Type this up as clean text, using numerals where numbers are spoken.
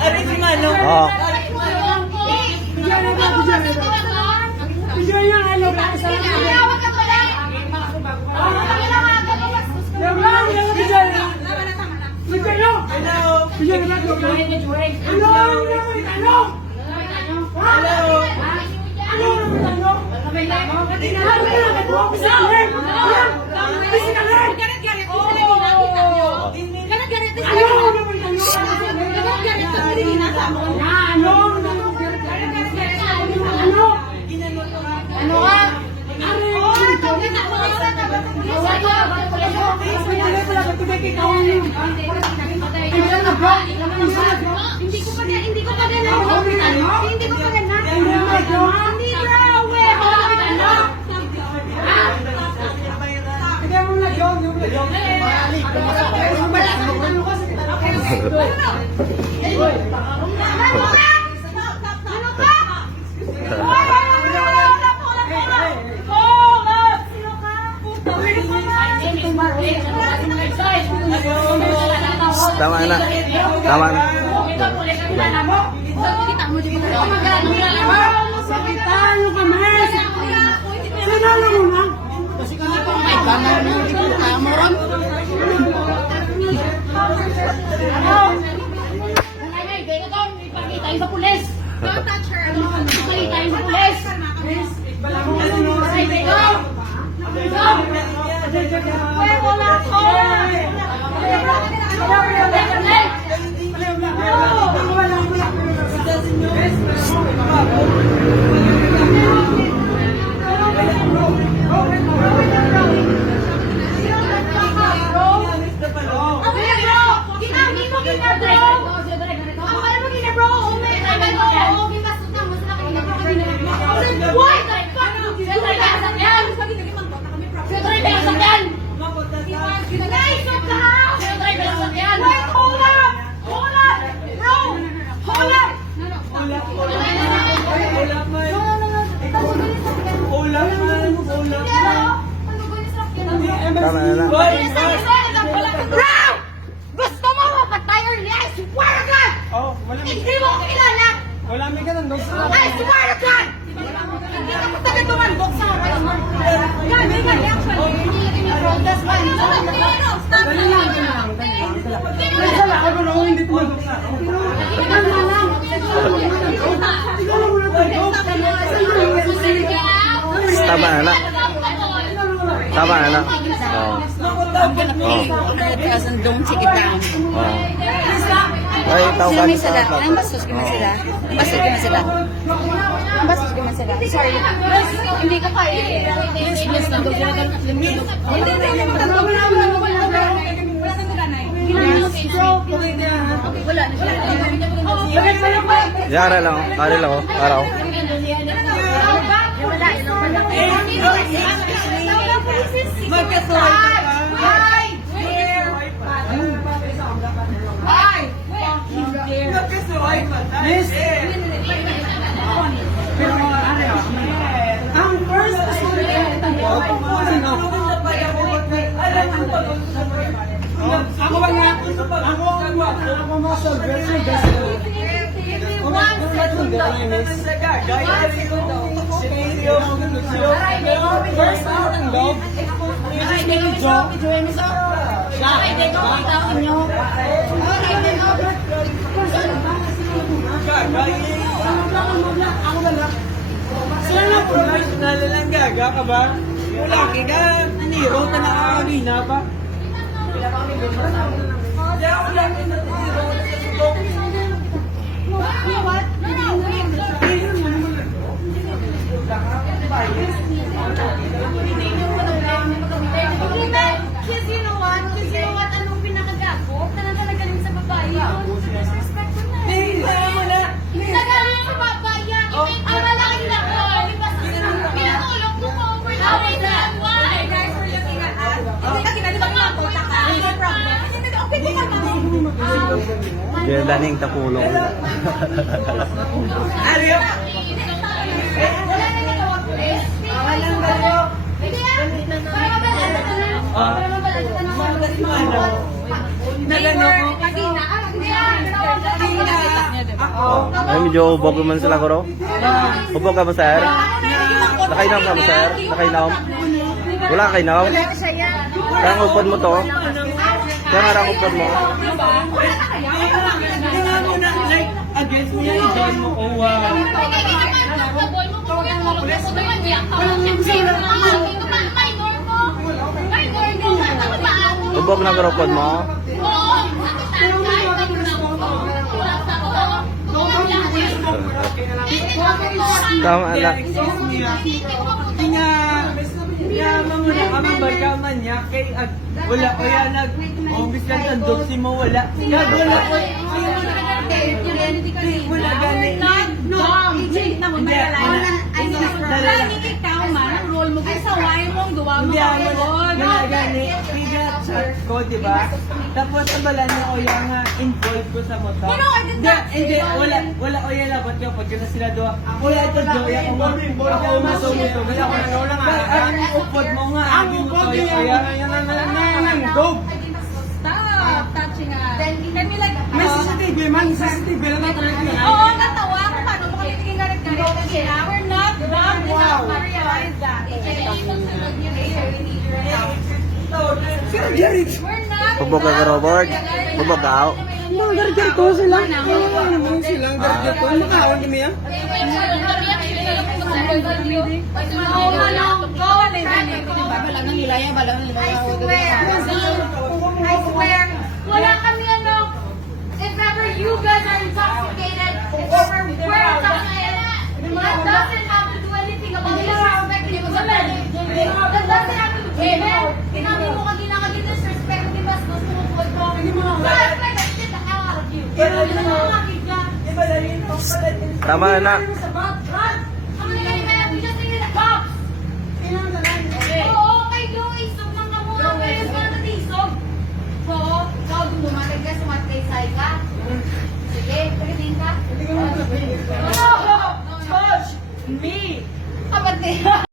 Aray si Manong. Oo. Tama na. Tama na. Sa pulis! Don't touch her! Ipakita tayo sa pulis! Wala ko! Tama na. Bro! Gusto mo mapatay or I swear to God! Oh, wala may Hindi mo ako kilala! wala may ganun dog. I swear to God! Hindi ka matagal tumandog sa akin. Yan, may mali actually. That's why. Stop na lang. Wala ako na hindi tumandog sa akin. Tama na. Tama na. Oo. Don't take it down. Oo. Ay, tao ka. Ang bastos ka man sila. Bastos ka man sila. Bastos ka man sila. Sorry. Hindi ko kaya. Yes, nandun sila ka. Wala na siya. Yara lang. Kari lang ako. Araw. Miss! Ang first ako wala. Ako mo sa version first ako ng dog. Sila na professional lang gaga ka ba? Wala ka naniro na nakakagina pa. Because you know what? Anong pinakagago? Talaga rin sa babae. Disrespect ko na. Nagaling sa babae. Ang malaking lako. Pinatulong ko ko over the weekend. Why? Guys, we're looking at us. Hindi ba nga po? No problem. Okay, di ka naman. Kaya daning tapulong. Ariyo! Wala na nagawag ko eh. Walang bago. Hindi ah. Para mabalala ko na. Para mabalala ko na. Nagano ko? Pagina. Ako, Ay, medyo ubog naman sila, Kuro. Ubog ka ba, sir? Nakainom ka ba, sir? Nakainom? Wala ka kainom? Kaya ang upod mo to? Kaya nga ang upod mo? kaya mo na, like, against mo yan, i-join mo, oh wow. Ubog na karopod mo? Tama na. Kaya mamuna kami baga man niya, kay wala ko yan nag-ombis lang ang dosi mo, wala. Wala gani. Hindi wala gani. Kaya chat ko, diba? Tapos nabalan niya o yung invoice ko sa motor. Hindi, wala o yan labot ko. Pag na sila doon, wala ito doon. Ako masumuto. Wala ko na nga. Ang upod mo nga. Ang upod mo kaya. Dog. Stop touching us. Can we like... May CCTV man. CCTV lang na talaga. Oo, natawa ako. Paano mo kami tingin galit-galit sila? We're not dumb enough to realize that. We're not Ubog ka, Robert. Ubog ka. Mga gargar ko sila. Silang gargar ko. Makawan kami yan. I swear, wala kami ano, if ever you guys are intoxicated, if ever we're intoxicated, that doesn't have to do anything about disrespecting you. That doesn't have to do anything. Tinabi mo kanina ka disrespect, di ba? Gusto mo po ito. So I expect that shit the hell out of you. Hindi mo makakita. Tama na. Ang nangyayari, we just needed the cops. Oo, kay Joey, sumang ka mo. Kaya sa mga natisog. Oo, ikaw dumating ka, sumatay ka. Sige, pagdating ka. Touch me! Kapatid.